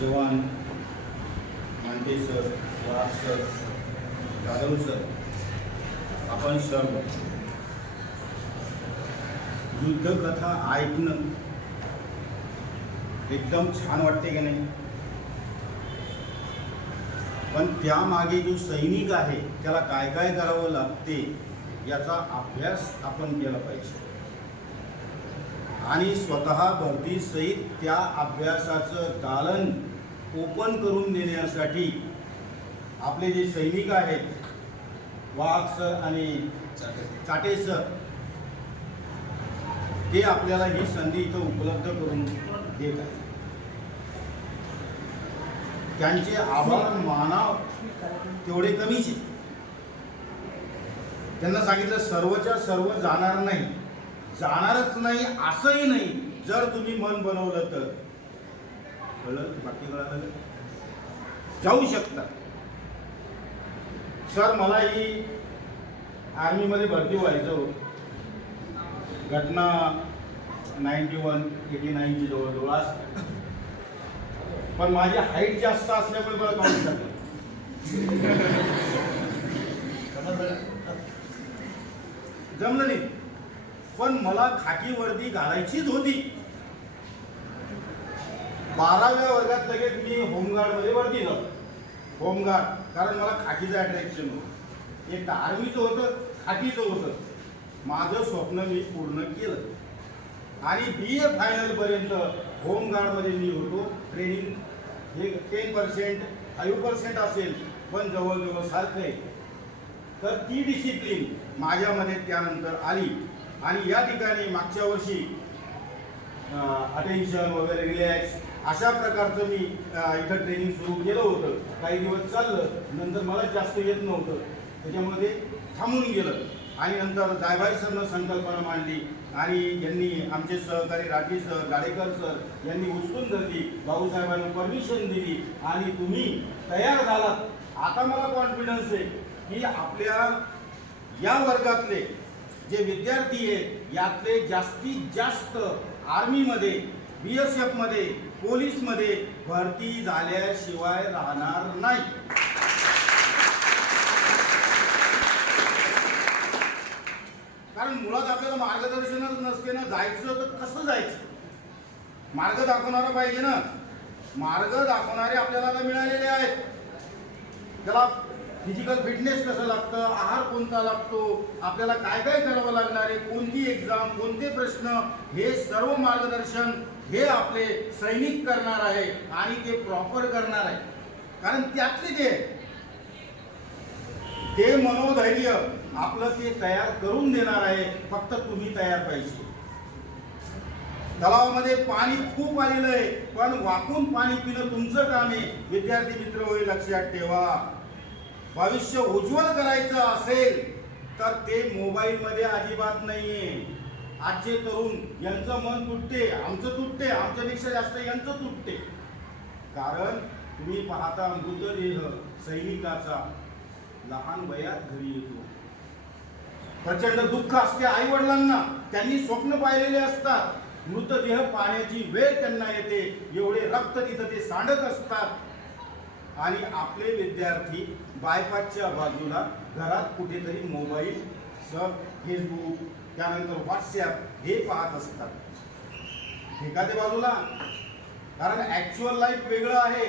जवान Mande sir Wagh sir Jadhav sir आपण सर्व युद्धकथा ऐकणं एकदम छान वाटते की नाही? पण त्यामागे जो सैनिक आहे त्याला काय काय करावं लागते याचा अभ्यास आपण केला पाहिजे. आणि स्वतः भरतीसहित त्या अभ्यासाचं दालन ओपन करून देण्यासाठी आपले जे सैनिक आहेत वाघ सर आणि चाटे सर ते आपल्याला ही संधी इथं उपलब्ध करून देत आहेत. त्यांचे आभार मानाव तेवढे कमीच त्यांना सांगितलं सर्वच्या सर्व जाणार नाही. जाणारच नाही असंही नाही. जर तुम्ही मन बनवलं तर. कळलं? बाकी कळालं जाऊ शकता. सर मला ही आर्मीमध्ये भरती व्हायचं होतं. घटना नाईन्टी वन एटी नाईनची जवळजवळ असते पण माझी हाईट जास्त असल्यामुळे मला काढून झालं जमलं नाही. पण मला खाकी वर्दी घालायचीच होती. बाराव्या वर्गात लगेच मी होमगार्डमध्ये वर्दी झालो. होमगार्ड कारण मला खाकीचं अट्रॅक्शन होतं. एक आर्मीचं होतं खाकीचं होतं. माझं स्वप्न मी पूर्ण केलं. आणि बी ए फायनलपर्यंत होमगार्डमध्ये मी होतो. ट्रेनिंग हे टेन पर्सेंट फाईव्ह पर्सेंट असेल पण जवळजवळ सारखं आहे. तर ती डिसिप्लिन माझ्यामध्ये त्यानंतर आली. आणि या ठिकाणी मागच्या वर्षी अटेन्शन वगैरे रिलॅक्स अशा प्रकारचं मी इथं ट्रेनिंग सुरू केलं होतं. काही दिवस चाललं नंतर मला जास्त येत नव्हतं. त्याच्यामध्ये थांबून गेलं. आणि नंतर जायभाई सरनं संकल्पना मांडली. आणि यांनी आमचे सहकारी राठी सर गाडेकर सर यांनी उचलून धरली. भाऊसाहेबांनी परमिशन दिली. आणि तुम्ही तयार झालात. आता मला कॉन्फिडन्स आहे की आपल्या या वर्गातले जे विद्यार्थी आहेत यातले जास्तीत जास्त आर्मीमध्ये बी एस एफमध्ये पोलीसमध्ये भरती झाल्याशिवाय राहणार नाही. कारण मुळात आपल्याला मार्गदर्शनच नसते ना जायचं तर कसं जायचं? मार्ग दाखवणारा पाहिजे ना. मार्ग दाखवणारे आपल्याला आता मिळालेले आहेत. त्याला फिजिकल फिटनेस कसं लागतं? आहार कोणता लागतो? आपल्याला काय काय करावं लागणार आहे? कोणती एक्झाम कोणते प्रश्न? हे सर्व मार्गदर्शन हे आपले सैनिक करणार आहे आणि ते प्रॉपर करणार आहे. कारण त्यातले जे आहे. ते मनोधैर्य आपलं ते तयार करून देणार आहे. फक्त तुम्ही तयार पाहिजे. तलावामध्ये पाणी खूप आलेलं आहे पण वाकून पाणी पिणं तुमचं काम आहे. विद्यार्थी मित्र होईल लक्षात ठेवा. भविष्य उज्ज्वल करायचं असेल तर ते मोबाईलमध्ये अजिबात नाहीये. आजचे तरुण यांचं मन तुटते आमचं तुटते आमच्यापेक्षा जास्त यांचं तुटते. कारण तुम्ही पाहता मृतदेह सैनिकाचा. लहान वयात घरी येतो. प्रचंड दुःख असते आई वडिलांना त्यांनी स्वप्न पाहिलेले असतात. मृतदेह पाहण्याची वेळ त्यांना येते. एवढे रक्त तिथं ते सांडत असतात. आणि आपले विद्यार्थी बायपासच्या बाजूला घरात कुठेतरी मोबाईल सब फेसबुक त्यानंतर व्हॉट्सॲप हे पाहत असतात. एखाद्या बाजूला. कारण ॲक्च्युअल लाईफ वेगळं आहे.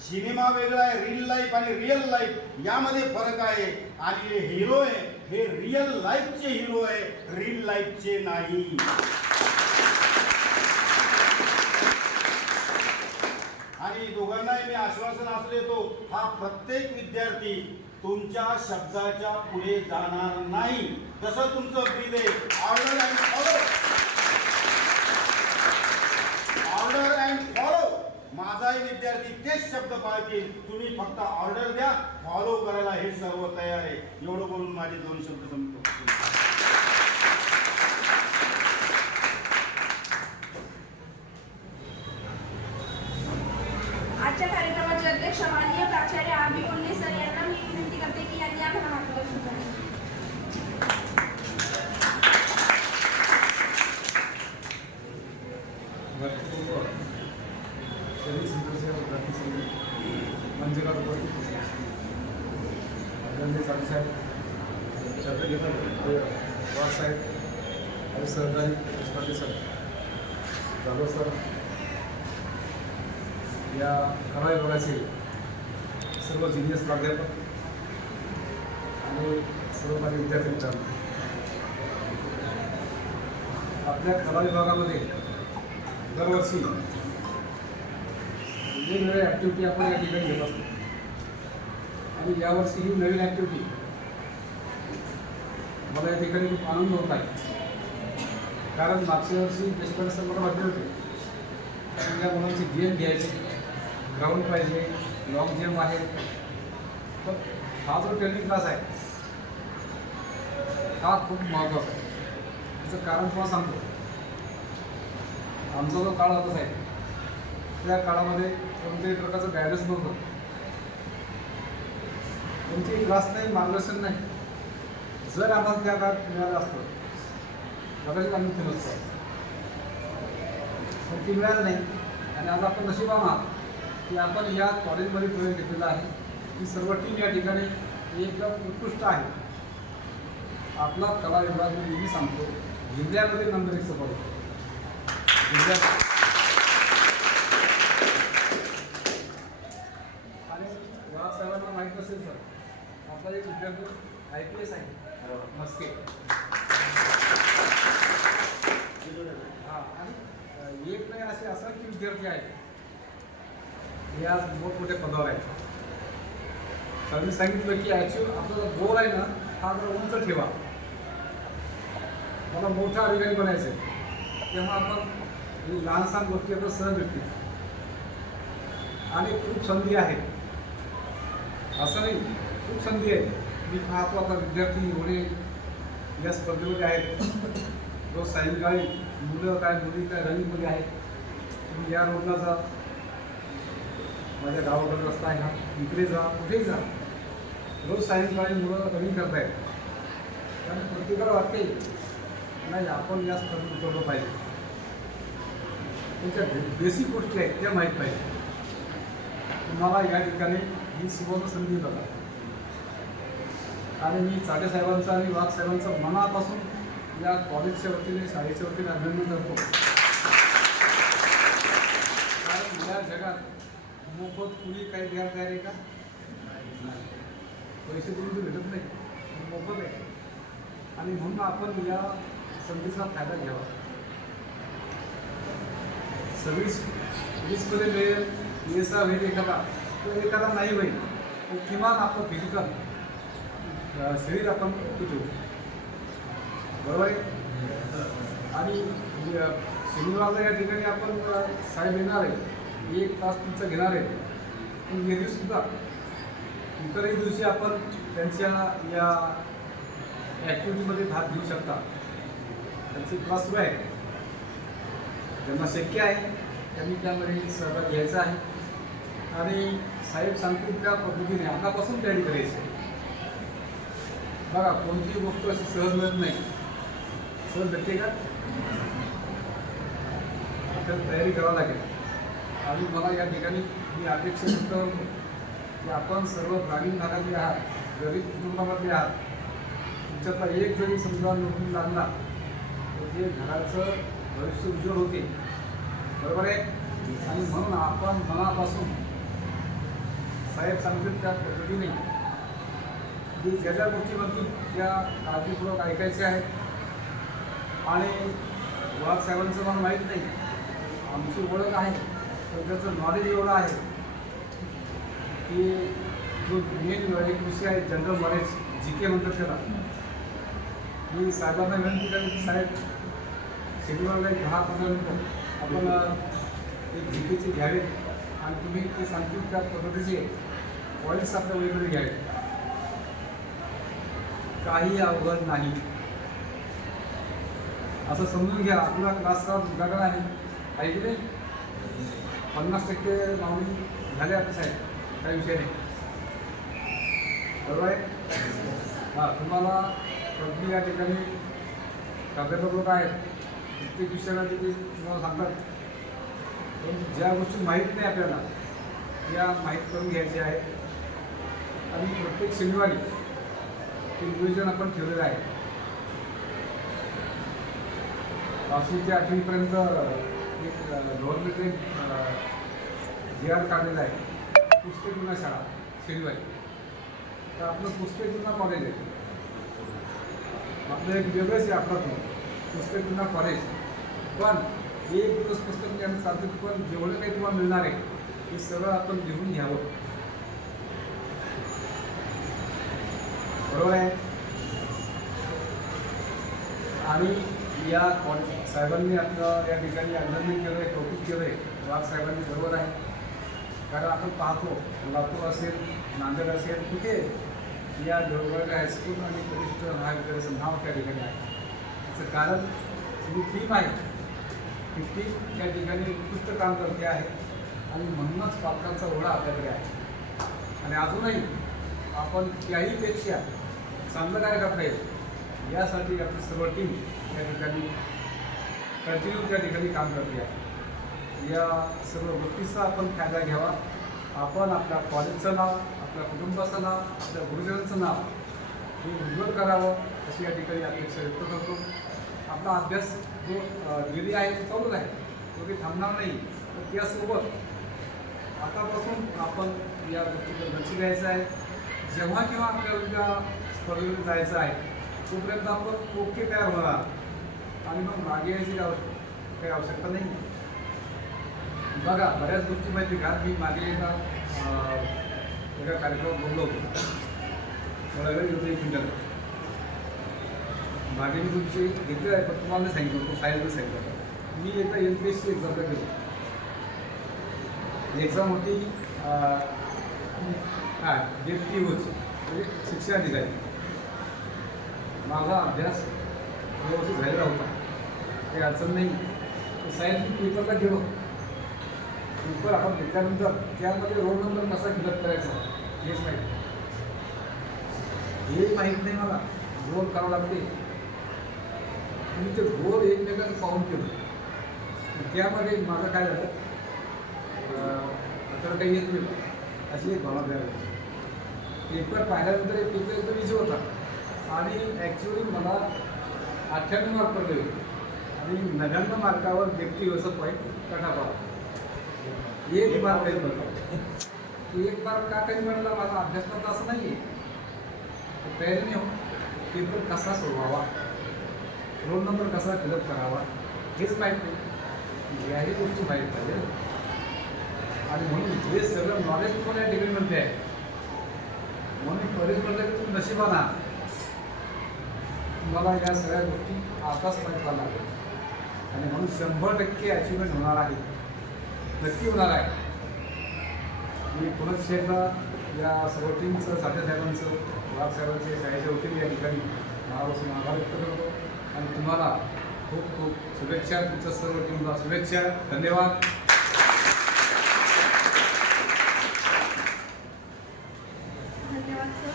सिनेमा वेगळा आहे रील लाईफ आणि रिअल लाईफ यामध्ये फरक आहे. आणि हे हिरो आहे हे रिअल लाईफचे हिरो आहे रील लाईफचे नाही. आणि दोघांनाही मी आश्वासन असं देतो हा प्रत्येक विद्यार्थी तुमच्या शब्दाच्या पुढे जाणार नाही. जसं तुमचं ब्रीद आहे order and follow. Order and follow. माझाही विद्यार्थी तेच शब्द पाळतील तुम्ही फक्त ऑर्डर द्या फॉलो करायला हे सर्व तयार आहे. एवढं बोलून माझे दोन शब्द संपतो आजच्या कार्यक्रमाचे अध्यक्ष माननीय प्राचार्य आर बी कोल्हे सर यांना मी विनंती करते की यांनी आम्हाला मार्गदर्शन करावे सर्व्हिस इंडस्ट्री मंदिरात उपस्थित आदरणीय साहेब चंद्रकेतन पवार साहेब आणि सहकारी देशपांडे सर जाधव सर या कला विभागाचे सर्व जिनियस प्राध्यापक आणि सर्व माझ्या विद्यार्थ्यांच्या आपल्या कला विभागामध्ये दरवर्षी वेगवेगळ्या ॲक्टिव्हिटी आपण या ठिकाणी घेत असतो. आणि यावर्षी ही नवीन ॲक्टिव्हिटी मला या ठिकाणी खूप आनंद होत आहे. कारण मागच्या वर्षी देशपांडे सर मला वाटले होते या मुलांची गेम घ्यायची ग्राउंड पाहिजे लॉंग जम्प आहे. तर हा जो ट्रेनिंग क्लास आहे हा खूप महत्त्वाचा आहे. त्याचं कारण तुम्हाला सांगतो. आमचा जो काळ होता साहेब त्या काळामध्ये कोणत्याही प्रकारचं गायडन्स नव्हतं. कोणतेही क्लास नाही मार्गदर्शन नाही. जर आम्हाला त्या काळात मिळालं असतं कदाचित आम्ही इथे नसतो पण ती मिळालं नाही. आणि आज आपण नशिबान आहात. की आपण या कॉलेजमध्ये प्रवेश घेतलेला आहे. ही सर्व टीम या ठिकाणी एकदम उत्कृष्ट आहे. आपला कला विभाग मी नेहमी सांगतो जिल्ह्यामध्ये नंबर एक पडतो जिल्ह्यात आणि या साहेबांना माहीत नसेल सर आपला एक विद्यार्थी आय पी एस आहे. मस्के. हां आणि एक नाही असे असंख्य विद्यार्थी आहेत. हे आज मोठमोठ्या पदावर आहेत. सरांनी सांगितलं की ॲक्च्युअल आपला गोल आहे ना हा जर उंच ठेवा. मला मोठा अधिकारी बनायचं आहे तेव्हा आपण लहान सहान गोष्टी आपण सहज भेटतील. आणि खूप संधी आहे. असं नाही खूप संधी आहे. मी पाहतो आता विद्यार्थी एवढे या स्पर्धेमध्ये आहेत. रोज सायंकाळी मुलं काय मुली काय रनिंगमध्ये आहेत तुम्ही या रोडला जा माझ्या गावाकडे रस्ता आहे हा इकडे जा कुठेही जा. रोज सायंकाळी मुलं रनिंग करतायत. कारण प्रत्येकाला वाटते नाही आपण या स्पर्धेत उतरलं पाहिजे. त्यांच्या बेसिक गोष्टी आहेत त्या माहीत पाहिजे. तुम्हाला या ठिकाणी ही सुवर्ण संधी बघा. आणि मी चाटे साहेबांचा आणि वाघ साहेबांचा मनापासून या कॉलेजच्या वतीने शाळेच्या वतीने अभिनंदन करतो कारण या जगात मोफत कुणी काही द्यायला तयार आहे का? नाही. पैसे तुम्ही भेटत नाही. मोफत आहे. आणि म्हणून आपण या संधीचा फायदा घ्यावा. सव्वीस वीसमध्ये मिळेल एसा होईल एखादा तर एखादा नाही होईल. तो किमान आपलं फिजिकल शरीर आपण ठेवू बरोबर आहे? आणि शनिवारला या ठिकाणी आपण साहेब येणार आहे. एक तास तुमचं घेणार आहे. पण सुद्धा. इतरही दिवशी आपण त्यांच्या या ॲक्टिव्हिटीमध्ये भाग घेऊ शकता. त्यांची क्लास आहे. ज्यांना शक्य आहे. त्यांनी त्यामध्ये सहभाग घ्यायचा आहे. आणि साहेब सांगतील त्या पद्धतीने आतापासून तयारी करायची बघा कोणतीही गोष्ट अशी सहज मिळत नाही. सहज भेटते का? तर तयारी करावी लागेल. आणि मला या ठिकाणी मी अपेक्षा करतो की आपण सर्व ग्रामीण भागातले आहात गरीब कुटुंबामधले आहात तुमच्यातला एक जरी समजा निवडून लागला तर ते घराचं भविष्य उज्ज्वल होते. बरोबर आहे? आणि म्हणून आपण मनापासून साहेब सांगतील त्या पद्धतीने की ज्या ज्या गोष्टीबद्दल त्या काळजीपूर्वक ऐकायच्या आहेत. आणि वाघ साहेबांचं मला माहीत नाही. आमची ओळख आहे. सध्याचं नॉलेज एवढं आहे की जो मेन एक विषय आहे जनरल नॉलेज जी के म्हणतात त्याला. मी साहेबांना विनंती करेन की साहेब शनिवारला एक दहा पंधरा मिनटं आपण एक जी केचे घ्यावे आणि तुम्ही ते सांगतील त्या पद्धतीचे पॉईंट्स आपल्या वेगवेगळे घ्यावे. काही अवघड नाही. असं समजून घ्या आपला क्लासचा उद्घाटन आहे ऐकले? पन्नास टक्के मागणी झाले आता साहेब काही विषय नाही. बरोबर आहे? हां तुम्हाला कंपनी या ठिकाणी प्राध्यापक लोक आहेत. प्रत्येक विषयाला तिथे तुम्हाला सांगतात. पण ज्या गोष्टी माहीत नाही आपल्याला त्या माहीत करून घ्यायच्या आहेत. आणि प्रत्येक शनिवारी ते नियोजन आपण ठेवलेलं आहे. पाचशेच्या आठवीपर्यंत गव्हर्नमेंटने जी आर काढलेलं आहे पुस्तक गुन्हा शाळा सिल्वाई तर आपलं पुस्तक गुन्हा कॉलेज आहे. आपलं एक वेगळंच आहे आपलातून पुस्तक गुन्हा कॉलेज पण एक दिवस पुस्तक घ्यायला चालतं पण जेवढं काही तुम्हाला मिळणार आहे हे सगळं आपण लिहून घ्यावं. बरोबर आहे? आणि या कॉन साहेबांनी आपलं या ठिकाणी अभिनंदन केलं आहे कौतुक केलं आहे वाघ साहेबांनी बरोबर आहे. कारण आपण पाहतो लातूर असेल नांदेड असेल कुठे? या देवगड हायस्कूल आणि कनिष्ठ महाविद्यालयाचं नाव त्या ठिकाणी आहे. त्याचं कारण ही टीम आहे. ही टीम त्या ठिकाणी उत्कृष्ट काम करते आहे. आणि म्हणूनच पालकांचा ओढा आपल्याकडे आहे. आणि अजूनही आपण त्याहीपेक्षा चांगलं काय करता येईल? यासाठी आपली सर्व टीम या ठिकाणी कंटिन्यू त्या ठिकाणी काम करते. आहे या सर्व गोष्टीचा आपण फायदा घ्यावा. आपण आपल्या कॉलेजचं नाव आपल्या कुटुंबाचं नाव आपल्या गुरुजनांचं नाव हे उज्ज्वल करावं अशी या ठिकाणी अपेक्षा व्यक्त करतो. आपला अभ्यास जो गेली आहे तो चालूच आहे. तो काही थांबणार नाही. तर त्यासोबत आतापासून आपण या गोष्टीकडे लक्ष द्यायचं आहे. जेव्हा केव्हा आपल्याला स्पर्धेमध्ये जायचं आहे तोपर्यंत आपण ओके तयार होणार? आणि मग मागे यायची आवश्यक काही आवश्यकता नाही. बघा बऱ्याच गोष्टी माहिती का? मी मागे एका एका कार्यक्रमात बोललो होतो. मला वेळ येतो एक मिनिटात. मागे मी तुमची घेतली आहे पण तुम्हाला सांगितलं होतं साहेबने सांगितलं होतं. मी एकदा एम पी एस सी एक्झामला गेलो. एक्झाम होती काय? डेप्टी होची म्हणजे शिक्षण अधिकारी माझा अभ्यास व्यवस्थित झालेला होता. काही अडचण नाही. सायन्स पेपरला गेलो पेपर आपण घेतल्यानंतर त्यामध्ये रोल नंबर कसा फिलअप करायचा? हेच माहीत हे माहीत नाही मला. रोल करावं लागते. मी ते रोल एकमेकांचं पाहून केलं त्यामध्ये माझं काय झालं? तर काही येत नाही अशी एक भावना तयार झाली. पेपर पाहिल्यानंतर एक पेपर एकदम इझी होता. आणि ॲक्च्युली मला अठ्ठ्याण्णव मार्क पडले होते. आणि नव्याण्णव मार्कावर व्यक्ती असं पॉईंट कटा एक मार्क कमी पडला? एक मार्क का काही पडला? माझा अभ्यास करता असं नाही आहे तयारीने हो पेपर कसा सोडवावा? रोल नंबर कसा फिलअप करावा? हेच माहीत नाही. याही गोष्टी माहीत पाहिजे. आणि म्हणून हे सगळं नॉलेज तुम्हाला या डिग्रीमध्ये आहे म्हणून कॉलेज म्हटलं की तुम्ही नशिबाना तुम्हाला या सगळ्या गोष्टी आताच माहीत व्हायला लागेल आणि म्हणून शंभर टक्के अचिव्हमेंट होणार आहे. नक्की होणार आहे. मी पुनश्च एकदा या सर्व टीमचं साठे साहेबांचं साहेबांचे शाळेचे वकील या ठिकाणी मनापासून आभार व्यक्त करतो. आणि तुम्हाला खूप खूप शुभेच्छा तुमच्या सर्व टीमला शुभेच्छा. धन्यवाद सर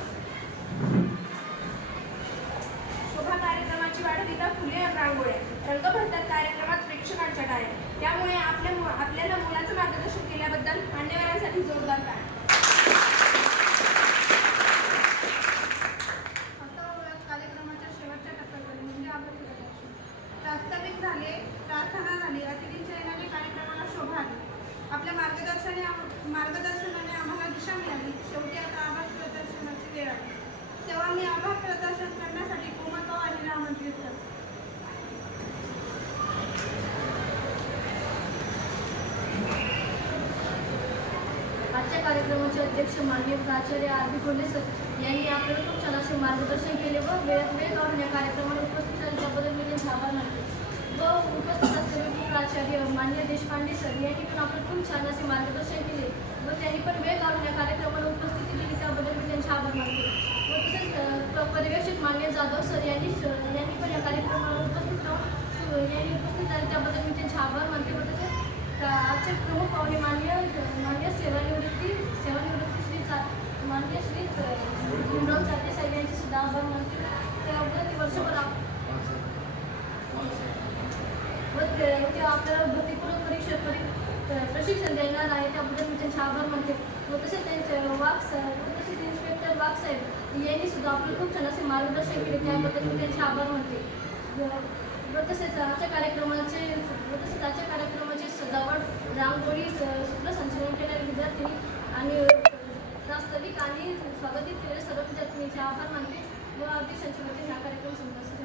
शोभा कार्यक्रमाची वाढविता फुले आणि रांगोळ्या रंग भरतात कार्यक्रमात प्रेक्षकांच्या टाळ्या त्यामुळे आपल्या मु- आपल्याला मुलाचं मार्गदर्शन केल्याबद्दल मान्यवरांसाठी जोरदार टाळ्या आता ओळख कार्यक्रमाच्या शेवटच्या टप्प्याकडे म्हणजे आपलं प्रदर्शन प्रास्ताविक झाले प्रार्थना झाली अतिथींच्या येण्याने कार्यक्रमाला शोभा आली आपल्या मार्गदर्शनाने आम- मार्गदर्शनाने आम्हाला दिशा मिळाली शेवटी आता आभार प्रदर्शनाची वेळ आली तेव्हा मी आभार प्रदर्शन करण्यासाठी कोमलगाव आजीला आमंत्रित करते आजच्या कार्यक्रमाचे अध्यक्ष माननीय प्राचार्य आर बी कोल्हे सर यांनी आपल्याला खूप छान असे मार्गदर्शन केले व वेळात वेळ काढून या कार्यक्रमाला उपस्थित राहिले त्याबद्दल मी त्यांचे आभार मानले व उपस्थित असलेले प्राचार्य मान्य देशपांडे सर यांनी पण आपलं खूप छान असे मार्गदर्शन केले व त्यांनी पण वेळ काढून या कार्यक्रमाला उपस्थिती दिली त्याबद्दल मी त्यांचे आभार मानते. व तसेच परिवेशित पर्यवेक्षक मान्य जाधव सर यांनी यांनी पण या कार्यक्रमाला उपस्थित राहून यांनी उपस्थित राहिले त्याबद्दल मी त्यांचे आभार मानते व तसेच आजचे प्रमुख पाहुणे मान्य मान्य सेवानिवृत्ती सेवानिवृत्ती श्री चा मान्य श्री भीमराव चाटे साहेब यांचे सुद्धा आभार मानतो. त्याबद्दल ते वर्षभर व ते आपल्याला भरतीपूर्वक परीक्षा परी प्रशिक्षण देणार आहे त्याबद्दल मी त्यांचे आभार मानते. व तसेच त्यांचे वाघ साहेब तसेच इन्स्पेक्टर वाघ साहेब यांनी सुद्धा आपलं खूप छान असे मार्गदर्शन केले. त्याबद्दल मी त्यांचे आभार मानते. व तसेच आजच्या कार्यक्रमाचे व तसेच आजच्या कार्यक्रम सजावट रांगोळी सुद्धा सूत्रसंचलन केलेल्या विद्यार्थी आणि प्रास्ताविक आणि स्वागतित केलेल्या सर्व विद्यार्थ्यांचे आभार मानते. व अध्यक्षांच्या वतीने हा कार्यक्रम संपन्न